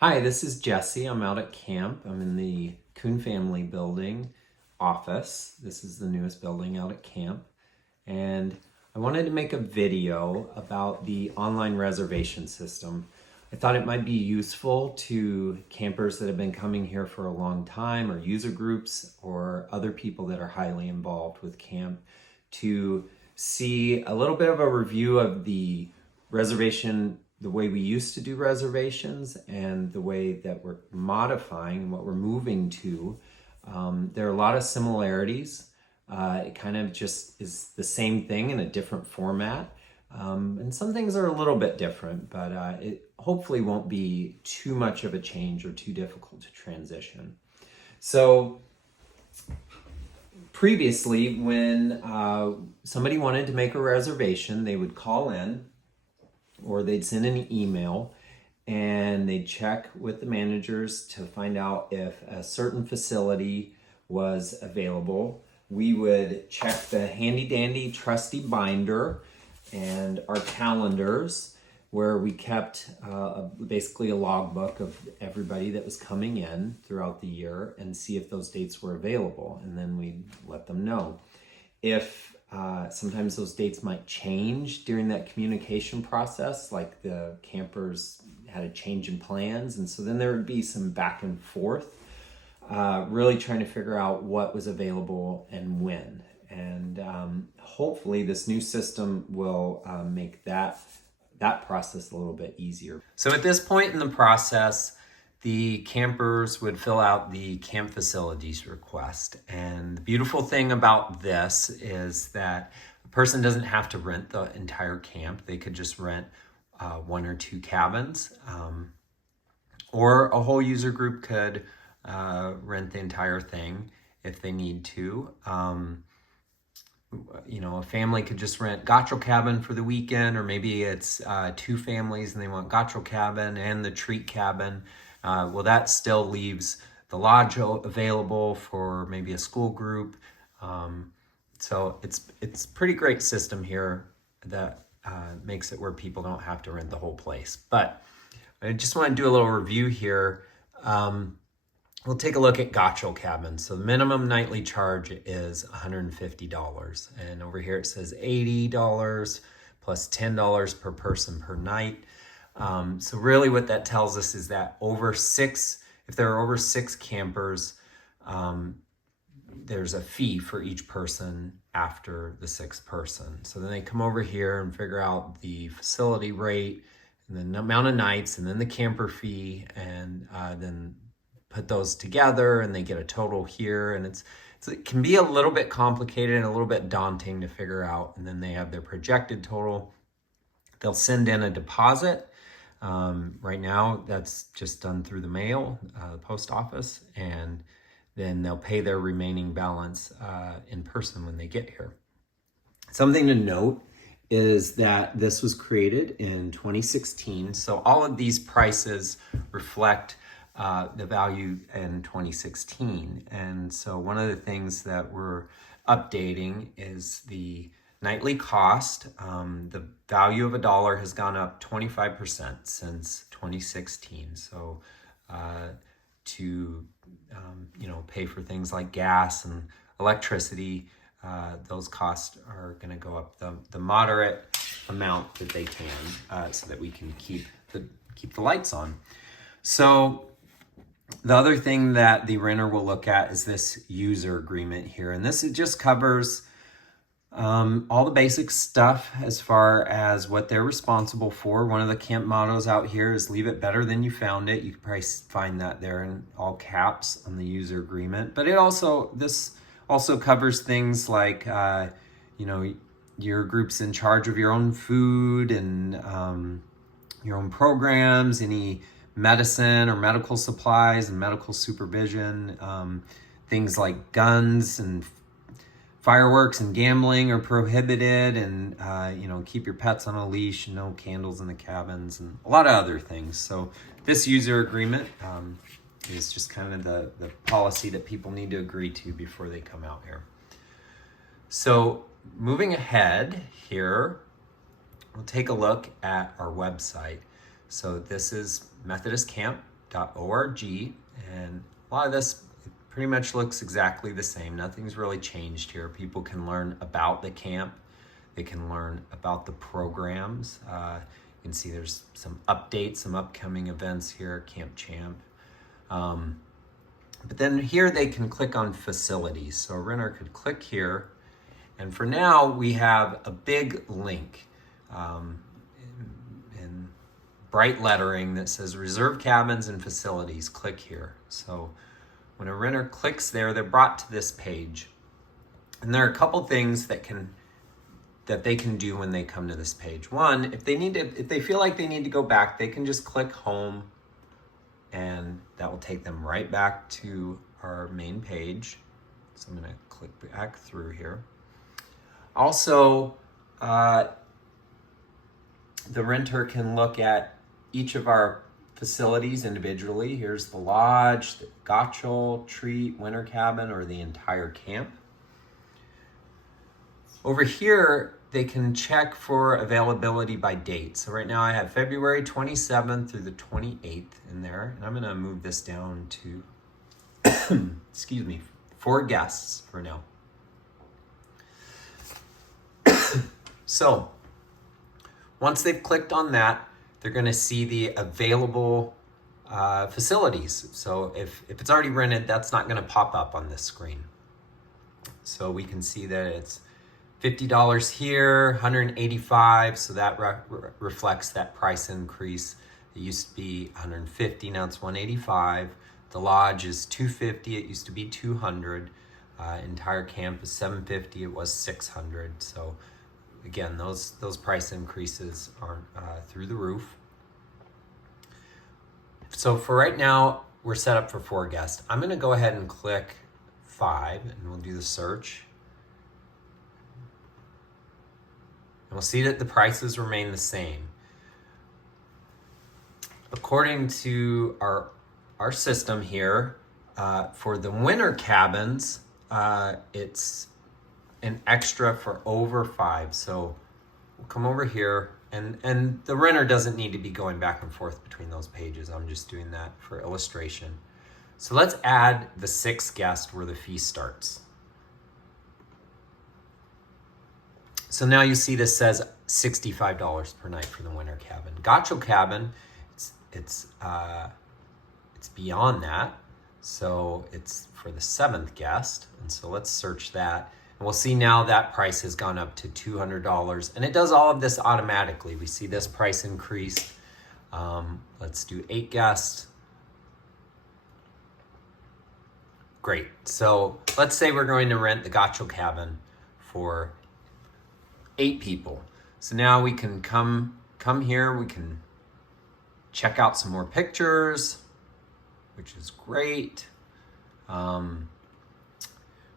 Hi, this is Jesse. I'm out at camp. I'm in the Coon Family Building office. This is the newest building out at camp. And I wanted to make a video about the online reservation system. I thought it might be useful to campers that have been coming here for a long time, or user groups, or other people that are highly involved with camp, to see a little bit of a review of the reservation, the way we used to do reservations and the way that we're modifying and what we're moving to. There are a lot of similarities. It kind of just is the same thing in a different format. And some things are a little bit different, but it hopefully won't be too much of a change or too difficult to transition. So previously, when somebody wanted to make a reservation, they would call in or they'd send an email and they'd check with the managers to find out if a certain facility was available. We would check the handy dandy trusty binder and our calendars, where we kept basically a logbook of everybody that was coming in throughout the year and see if those dates were available, and then we'd let them know. If sometimes those dates might change during that communication process, like the campers had a change in plans, and so then there would be some back and forth, really trying to figure out what was available and when. And hopefully this new system will make that process a little bit easier. So at this point in the process, the campers would fill out the camp facilities request. And the beautiful thing about this is that a person doesn't have to rent the entire camp. They could just rent one or two cabins, or a whole user group could rent the entire thing if they need to. A family could just rent Gotcho Cabin for the weekend, or maybe it's two families and they want Gotcho Cabin and the Treat Cabin. Well, that still leaves the lodge available for maybe a school group. So it's a pretty great system here that makes it where people don't have to rent the whole place. But I just want to do a little review here. We'll take a look at Gotcho Cabin. So the minimum nightly charge is $150. And over here it says $80 plus $10 per person per night. So really what that tells us is that if there are over six campers, there's a fee for each person after the sixth person. So then they come over here and figure out the facility rate and the amount of nights and then the camper fee, and then put those together and they get a total here. And it can be a little bit complicated and a little bit daunting to figure out. And then they have their projected total. They'll send in a deposit. Right now, that's just done through the mail, the post office, and then they'll pay their remaining balance in person when they get here. Something to note is that this was created in 2016, so all of these prices reflect the value in 2016. And so one of the things that we're updating is the nightly cost. The value of $1 has gone up 25% since 2016. So to pay for things like gas and electricity, those costs are going to go up the moderate amount that they can, so that we can keep the lights on. So the other thing that the renter will look at is this user agreement here. And it just covers all the basic stuff as far as what they're responsible for. One of the camp mottos out here is leave it better than you found it. You can probably find that there in all caps on the user agreement. But this also covers things like, your group's in charge of your own food and your own programs, any medicine or medical supplies and medical supervision. Things like guns and fireworks and gambling are prohibited, and keep your pets on a leash, no candles in the cabins, and a lot of other things. So this user agreement is just kind of the policy that people need to agree to before they come out here. So moving ahead here, we'll take a look at our website. So this is methodistcamp.org. and a lot of this pretty much looks exactly the same. Nothing's really changed here. People can learn about the camp. They can learn about the programs. You can see there's some updates, some upcoming events here, Camp Champ. But then here they can click on facilities. So a renter could click here. And for now, we have a big link in bright lettering that says reserve cabins and facilities. Click here. So when a renter clicks there, they're brought to this page. And there are a couple things that they can do when they come to this page. One, if they feel like they need to go back, they can just click home, and that will take them right back to our main page. So I'm going to click back through here. Also, the renter can look at each of our facilities individually. Here's the lodge, the gotchel, treat, winter cabin, or the entire camp. Over here, they can check for availability by date. So right now I have February 27th through the 28th in there. And I'm gonna move this down to, excuse me, 4 guests for now. So once they've clicked on that, they're gonna see the available facilities. So if it's already rented, that's not gonna pop up on this screen. So we can see that it's $50 here, $185, so that reflects that price increase. It used to be $150, now it's $185. The lodge is $250, it used to be $200. Entire camp is $750, it was $600. So again, those price increases are through the roof. So for right now, we're set up for 4 guests. I'm gonna go ahead and click 5, and we'll do the search. And we'll see that the prices remain the same. According to our system here, for the winter cabins, it's an extra for over 5. So we'll come over here, and the renter doesn't need to be going back and forth between those pages. I'm just doing that for illustration. So let's add the 6th guest where the fee starts. So now you see this says $65 per night for the winter cabin. Gotcho cabin, it's beyond that. So it's for the 7th guest. And so let's search that. And we'll see now that price has gone up to $200. And it does all of this automatically. We see this price increase. Let's do 8 guests. Great. So let's say we're going to rent the gotcho cabin for 8 people. So now we can come here, we can check out some more pictures, which is great.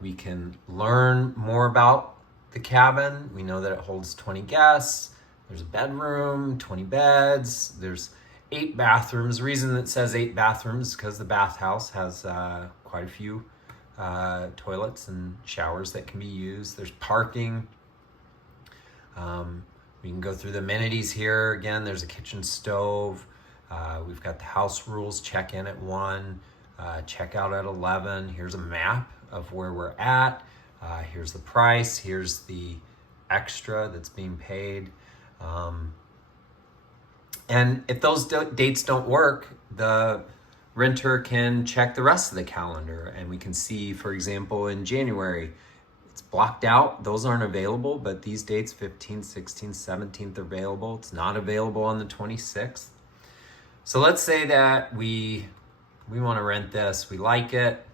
We can learn more about the cabin. We know that it holds 20 guests. There's a bedroom, 20 beds. There's 8 bathrooms. The reason it says 8 bathrooms is because the bathhouse has quite a few toilets and showers that can be used. There's parking. We can go through the amenities here. Again, there's a kitchen stove. We've got the house rules, check in at 1, check out at 11. Here's a map of where we're at. Here's the price. Here's the extra that's being paid. And if those dates don't work, the renter can check the rest of the calendar. And we can see, for example, in January, it's blocked out. Those aren't available, but these dates, 15th, 16th, 17th, are available. It's not available on the 26th. So let's say that we want to rent this. We like it.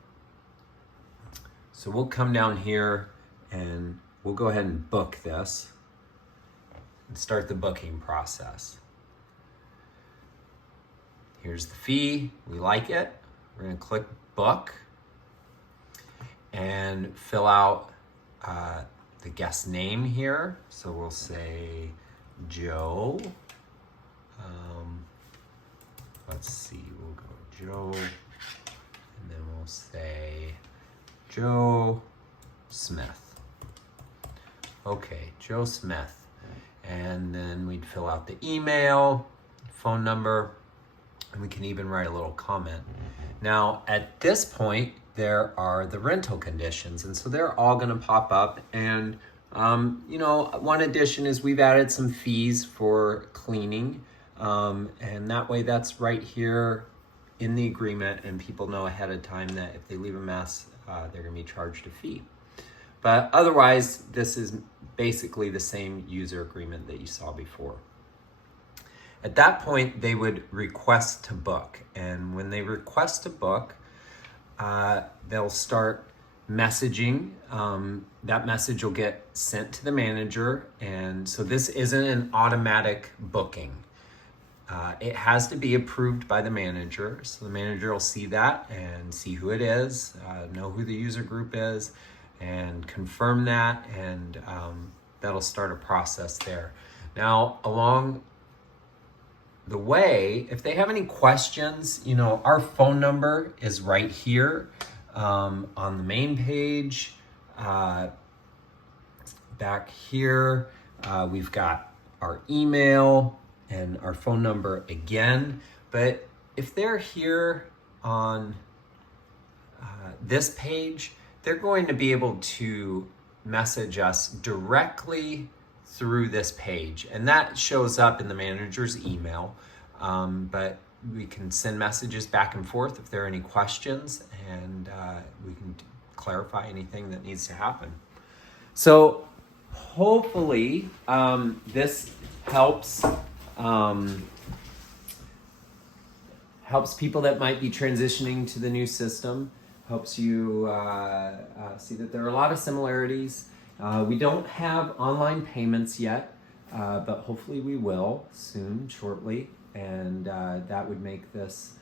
So we'll come down here and we'll go ahead and book this and start the booking process. Here's the fee. We like it. We're going to click book and fill out the guest name here. So we'll say Joe. Let's see, we'll go Joe, and then we'll say Joe Smith. Okay, Joe Smith. And then we'd fill out the email, phone number. and we can even write a little comment. Now, at this point, there are the rental conditions, and so they're all going to pop up. And one addition is we've added some fees for cleaning, and that way that's right here in the agreement, and people know ahead of time that if they leave a mess, they're going to be charged a fee. But otherwise, this is basically the same user agreement that you saw before. At that point, they would request to book. And when they request to book, they'll start messaging. That message will get sent to the manager. And so this isn't an automatic booking. It has to be approved by the manager. So the manager will see that and see who it is, know who the user group is, and confirm that. And that'll start a process there. Now, along the way, if they have any questions, our phone number is right here on the main page. Back here, we've got our email and our phone number again. But if they're here on this page, they're going to be able to message us directly through this page, and that shows up in the manager's email, but we can send messages back and forth if there are any questions, and we can clarify anything that needs to happen. So hopefully this helps people that might be transitioning to the new system, helps you see that there are a lot of similarities. We don't have online payments yet, but hopefully we will soon, shortly, and that would make this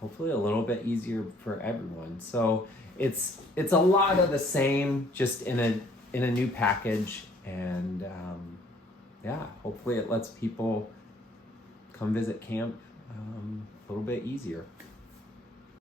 hopefully a little bit easier for everyone. So it's a lot of the same, just in a new package, and hopefully it lets people come visit camp a little bit easier.